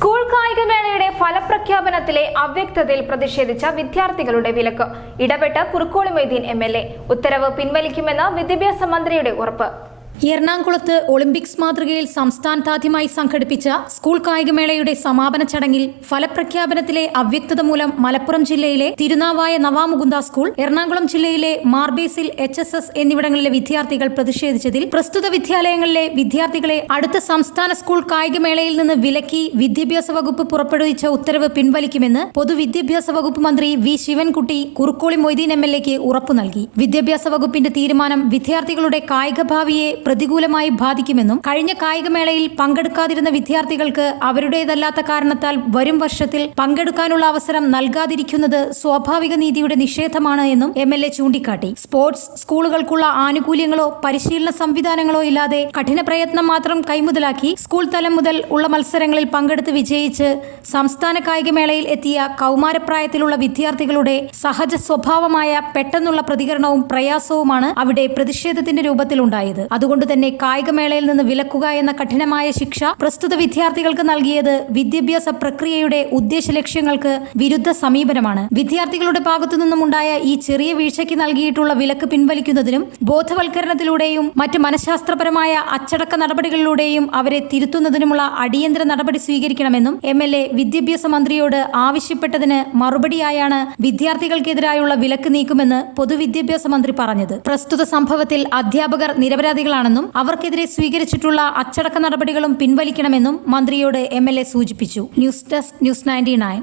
School കായികമേളയുടെ ഫലപ്രഖ്യാപനത്തിലെ അവ്യക്തതയിൽ പ്രതിഷേധിച്ച വിദ്യാർത്ഥികളുടെ വിലക്ക് ഇടപെട്ട് കുറുക്കോളി മൊയ്തീൻ എംഎൽഎ ഉത്തരവ് പിൻവലിക്കുമെന്ന് വിദ്യാഭ്യാസ മന്ത്രിയുടെ ഉറപ്പ്. എറണാകുളത്ത് ഒളിമ്പിക്സ് മാതൃകയിൽ സംസ്ഥാനത്താദ്യമായി സംഘടിപ്പിച്ച സ്കൂൾ കായികമേളയുടെ സമാപന ചടങ്ങിൽ ഫലപ്രഖ്യാപനത്തിലെ അവ്യക്തത മൂലം മലപ്പുറം ജില്ലയിലെ തിരുനാവായ നവാമുകുന്ദ സ്കൂൾ, എറണാകുളം ജില്ലയിലെ മാർബേസിൽ HSS എന്നിവിടങ്ങളിലെ വിദ്യാർത്ഥികൾ പ്രതിഷേധിച്ചതിൽ പ്രസ്തുത വിദ്യാലയങ്ങളിലെ വിദ്യാർത്ഥികളെ അടുത്ത സംസ്ഥാന സ്കൂൾ കായികമേളയിൽ നിന്ന് വിലക്കി വിദ്യാഭ്യാസ വകുപ്പ് പുറപ്പെടുവിച്ച ഉത്തരവ് പിൻവലിക്കുമെന്ന് പൊതുവിദ്യാഭ്യാസ വകുപ്പ് മന്ത്രി വി ശിവൻകുട്ടി കുറുക്കോളി മൊയ്തീൻ MLA ഉറപ്പു നൽകി. വിദ്യാഭ്യാസ വകുപ്പിന്റെ തീരുമാനം വിദ്യാർത്ഥികളുടെ കായിക ഭാവിയെ പ്രതികൂലമായി ബാധിക്കുമെന്നും കഴിഞ്ഞ കായികമേളയിൽ പങ്കെടുക്കാതിരുന്ന വിദ്യാർത്ഥികൾക്ക് അവരുടേതല്ലാത്ത കാരണത്താൽ വരും വർഷത്തിൽ പങ്കെടുക്കാനുള്ള അവസരം നൽകാതിരിക്കുന്നത് സ്വാഭാവിക നീതിയുടെ നിഷേധമാണ് എന്നും MLA ചൂണ്ടിക്കാട്ടി. സ്പോർട്സ് സ്കൂളുകൾക്കുള്ള ആനുകൂല്യങ്ങളോ പരിശീലന സംവിധാനങ്ങളോ ഇല്ലാതെ കഠിന പ്രയത്നം മാത്രം കൈമുതലാക്കി സ്കൂൾ തലം മുതൽ ഉള്ള മത്സരങ്ങളിൽ പങ്കെടുത്ത് വിജയിച്ച് സംസ്ഥാന കായികമേളയിൽ എത്തിയ കൗമാരപ്രായത്തിലുള്ള വിദ്യാർത്ഥികളുടെ സഹജ സ്വഭാവമായ പെട്ടെന്നുള്ള പ്രതികരണവും പ്രയാസവുമാണ് അവിടെ പ്രതിഷേധത്തിന്റെ രൂപത്തിലുണ്ടായത്. അതുകൊണ്ട് തന്നെ കായികമേളയിൽ നിന്ന് വിലക്കുക എന്ന കഠിനമായ ശിക്ഷ പ്രസ്തുത വിദ്യാർത്ഥികൾക്ക് നൽകിയത് വിദ്യാഭ്യാസ പ്രക്രിയയുടെ ഉദ്ദേശ ലക്ഷ്യങ്ങൾക്ക് വിരുദ്ധ സമീപനമാണ്. വിദ്യാർത്ഥികളുടെ ഭാഗത്തു നിന്നുമുണ്ടായ ഈ ചെറിയ വീഴ്ചയ്ക്ക് നൽകിയിട്ടുള്ള വിലക്ക് പിൻവലിക്കുന്നതിനും ബോധവൽക്കരണത്തിലൂടെയും മറ്റ് മനഃശാസ്ത്രപരമായ അച്ചടക്ക നടപടികളിലൂടെയും അവരെ തിരുത്തുന്നതിനുമുള്ള അടിയന്തര നടപടി സ്വീകരിക്കണമെന്നും MLA വിദ്യാഭ്യാസ മന്ത്രിയോട് ആവശ്യപ്പെട്ടതിന് മറുപടിയായാണ് വിദ്യാർത്ഥികൾക്കെതിരായുള്ള വിലക്ക് നീക്കുമെന്ന് പൊതുവിദ്യാഭ്യാസ മന്ത്രി പറഞ്ഞത്. പ്രസ്തുത സംഭവത്തിൽ അധ്യാപകർ നിരപരാധികളാണെന്നും അവർക്കെതിരെ സ്വീകരിച്ചിട്ടുള്ള അച്ചടക്ക നടപടികളും പിൻവലിക്കണമെന്നും മന്ത്രിയോട് MLA സൂചിപ്പിച്ചു. News desk news 99.